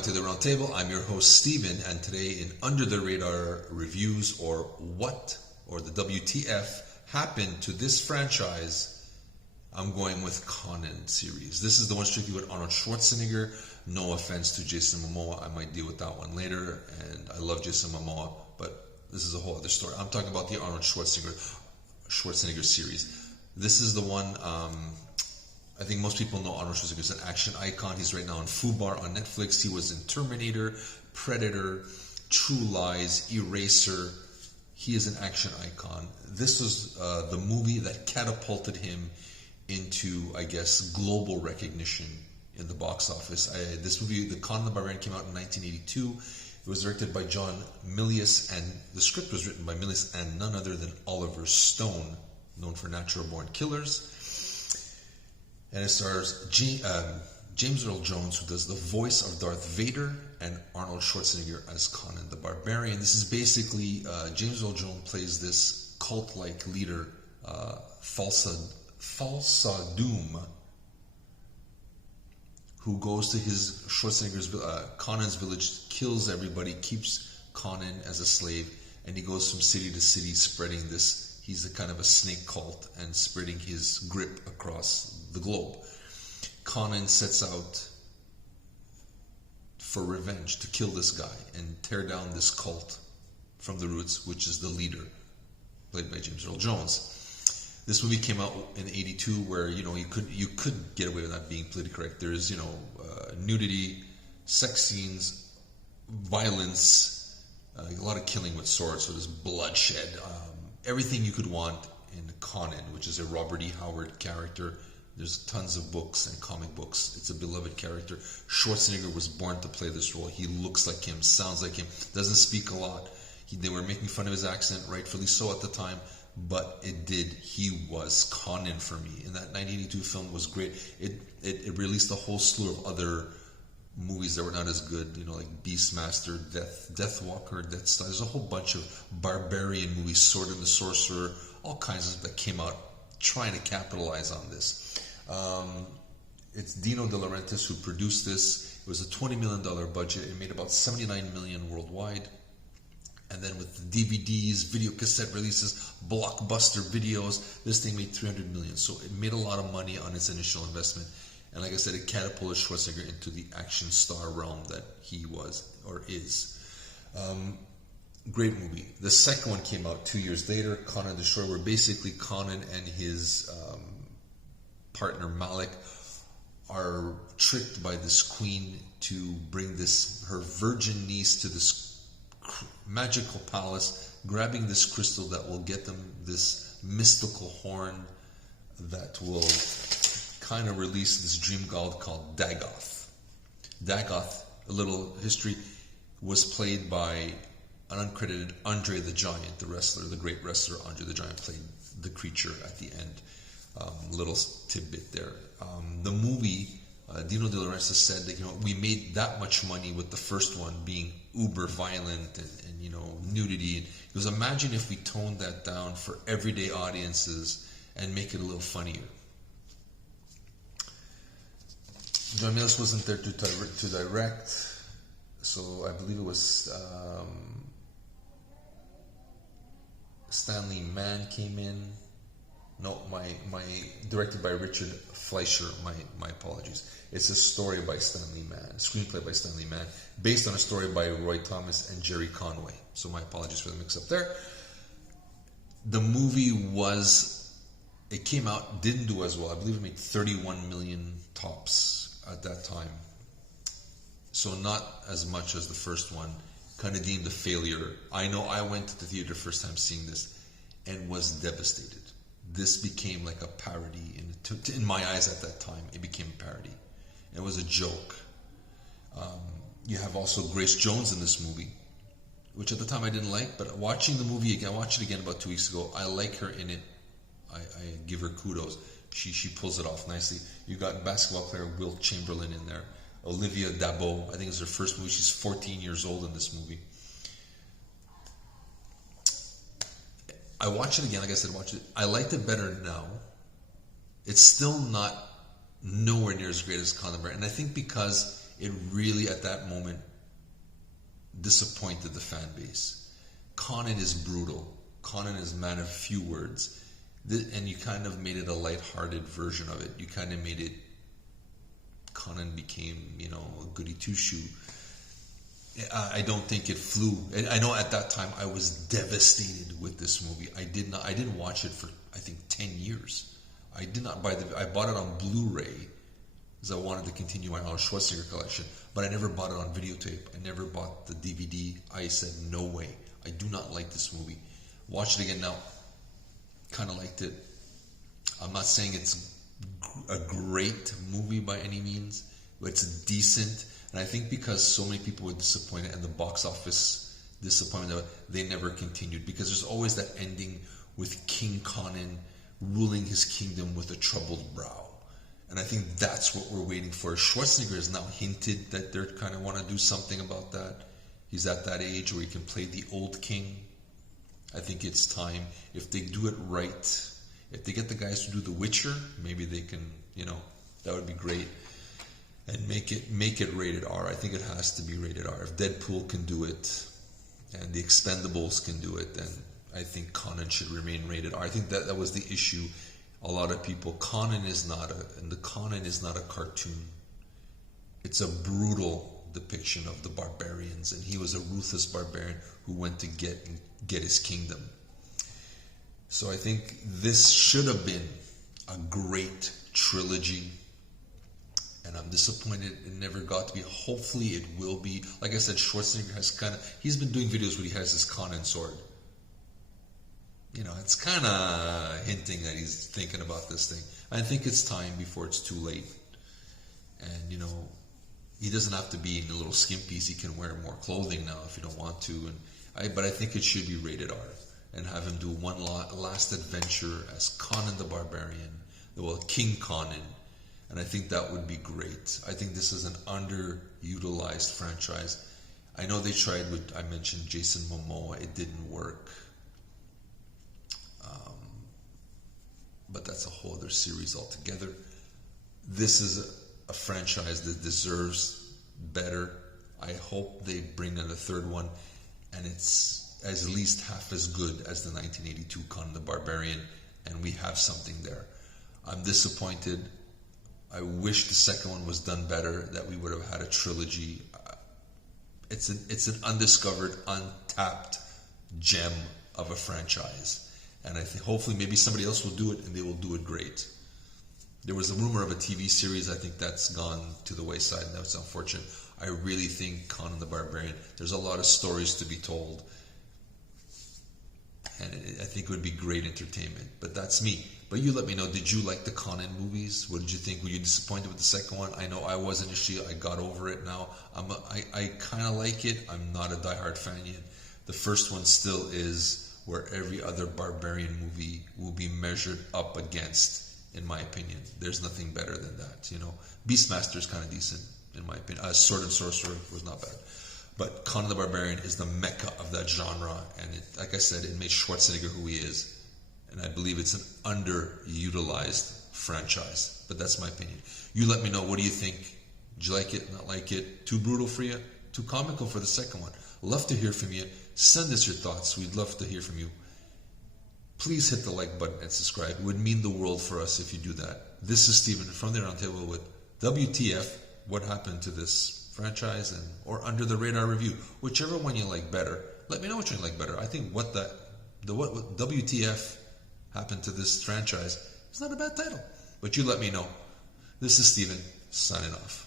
back to the Roundtable. I'm your host, Steven, and today in Under the Radar Reviews, or what, or the WTF, happened to this franchise, I'm going with Conan series. This is the one strictly with Arnold Schwarzenegger. No offense to Jason Momoa, I might deal with that one later, and I love Jason Momoa, but this is a whole other story. I'm talking about the Arnold Schwarzenegger series. This is the one, I think most people know Arnold Schwarzenegger is an action icon. He's right now on Fubar on Netflix. He was in Terminator, Predator, True Lies, Eraser. He is an action icon. This was the movie that catapulted him into, I guess, global recognition in the box office. This movie, The Conan the Barbarian, came out in 1982. It was directed by John Milius, and the script was written by Milius and none other than Oliver Stone, known for Natural Born Killers. And it stars James Earl Jones, who does the voice of Darth Vader, and Arnold Schwarzenegger as Conan the Barbarian. This is basically, James Earl Jones plays this cult-like leader, Falsa Doom, who goes to his Conan's village, kills everybody, keeps Conan as a slave, and he goes from city to city spreading this. He's a kind of a snake cult and spreading his grip across the globe. Conan sets out for revenge to kill this guy and tear down this cult from the roots, which is the leader, played by James Earl Jones. This movie came out in '82, where you could get away with not being politically correct. There's nudity, sex scenes, violence, a lot of killing with swords. So there's bloodshed. Everything you could want in Conan, which is a Robert E. Howard character. There's tons of books and comic books. It's a beloved character. Schwarzenegger was born to play this role. He looks like him, sounds like him, doesn't speak a lot. They were making fun of his accent, rightfully so at the time, but it did. He was Conan for me. And that 1982 film was great. It released a whole slew of other movies that were not as good, like Beastmaster, Deathwalker, Death Star. There's a whole bunch of barbarian movies, Sword and the Sorcerer, all kinds of that came out trying to capitalize on this. It's Dino De Laurentiis who produced this. It was a $20 million budget. It made about $79 million worldwide. And then with the DVDs, video cassette releases, blockbuster videos, this thing made $300 million. So it made a lot of money on its initial investment. And like I said, it catapulted Schwarzenegger into the action star realm that he was or is. Great movie. The second one came out 2 years later, Conan the Destroyer, where basically Conan and his partner Malik are tricked by this queen to bring her virgin niece to this magical palace, grabbing this crystal that will get them this mystical horn that will kind of release this dream god called Dagoth. Dagoth, a little history, was played by an uncredited Andre the Giant, the wrestler, the great wrestler Andre the Giant played the creature at the end. Little tidbit there. The movie, Dino De Laurentiis said that we made that much money with the first one being uber violent and nudity. And he goes, imagine if we toned that down for everyday audiences and make it a little funnier. John Milius wasn't there to direct, so I believe it was Stanley Mann came in. No, my directed by Richard Fleischer. My apologies. It's a story by Stanley Mann, screenplay by Stanley Mann, based on a story by Roy Thomas and Jerry Conway. So my apologies for the mix-up there. The movie it came out, didn't do as well. I believe it made 31 million tops at that time. So not as much as the first one. Kind of deemed a failure. I know I went to the theater first time seeing this and was devastated. This became like a parody in my eyes at that time. It became a parody. It was a joke. You have also Grace Jones in this movie, which at the time I didn't like, but watching the movie again, I watched it again about 2 weeks ago. I like her in it. I give her kudos. She pulls it off nicely. You got basketball player Wilt Chamberlain in there. Olivia Dabo, I think it's her first movie. She's 14 years old in this movie. I watched it again, like I said, I liked it better now. It's still not nowhere near as great as Conan the Barbarian. And I think because it really, at that moment, disappointed the fan base. Conan is brutal. Conan is a man of few words. And you kind of made it a lighthearted version of it. You kind of made it, Conan became, a goody two-shoe. I don't think it flew. I know at that time I was devastated with this movie. I didn't watch it for, I think, 10 years. I did not I bought it on Blu-ray because I wanted to continue my Arnold Schwarzenegger collection, but I never bought it on videotape. I never bought the DVD. I said, no way. I do not like this movie. Watch it again now. Kind of liked it. I'm not saying it's a great movie by any means, but it's decent. And I think because so many people were disappointed and the box office disappointment, they never continued. Because there's always that ending with King Conan ruling his kingdom with a troubled brow. And I think that's what we're waiting for. Schwarzenegger has now hinted that they kind of want to do something about that. He's at that age where he can play the old king. I think it's time. If they do it right, if they get the guys to do The Witcher, maybe they can, that would be great. And make it rated R. I think it has to be rated R. If Deadpool can do it, and the Expendables can do it, then I think Conan should remain rated R. I think that was the issue. A lot of people, Conan is not a cartoon. It's a brutal depiction of the barbarians, and he was a ruthless barbarian who went to get his kingdom. So I think this should have been a great trilogy, and I'm disappointed it never got to be. Hopefully it will be. Like I said, Schwarzenegger he's been doing videos where he has his Conan sword. It's kind of hinting that he's thinking about this thing. I think it's time before it's too late. And, he doesn't have to be in a little skimpies. He can wear more clothing now if you don't want to. But I think it should be rated R. And have him do one last adventure as Conan the Barbarian. Well, King Conan. And I think that would be great. I think this is an underutilized franchise. I know they tried I mentioned Jason Momoa. It didn't work. But that's a whole other series altogether. This is a franchise that deserves better. I hope they bring in a third one, and it's at least half as good as the 1982 Conan the Barbarian, and we have something there. I'm disappointed. I wish the second one was done better, that we would have had a trilogy. It's an undiscovered, untapped gem of a franchise. And I think hopefully maybe somebody else will do it, and they will do it great. There was a rumor of a TV series. I think that's gone to the wayside, and that's unfortunate. I really think Conan the Barbarian, there's a lot of stories to be told. And I think it would be great entertainment. But that's me. But you let me know, did you like the Conan movies? What did you think? Were you disappointed with the second one? I know I was initially. I got over it now. I kind of like it. I'm not a diehard fan yet. The first one still is where every other barbarian movie will be measured up against, in my opinion. There's nothing better than that, Beastmaster is kind of decent, in my opinion. Sword and Sorcerer was not bad. But Conan the Barbarian is the mecca of that genre, and like I said, it made Schwarzenegger who he is. And I believe it's an underutilized franchise. But that's my opinion. You let me know, what do you think? Did you like it, not like it? Too brutal for you? Too comical for the second one? Love to hear from you. Send us your thoughts. We'd love to hear from you. Please hit the like button and subscribe. It would mean the world for us if you do that. This is Steven from the Aroundtable with WTF, what happened to this franchise, or Under the Radar Review. Whichever one you like better. Let me know which one you like better. I think what WTF happened to this franchise is not a bad title. But you let me know. This is Steven, signing off.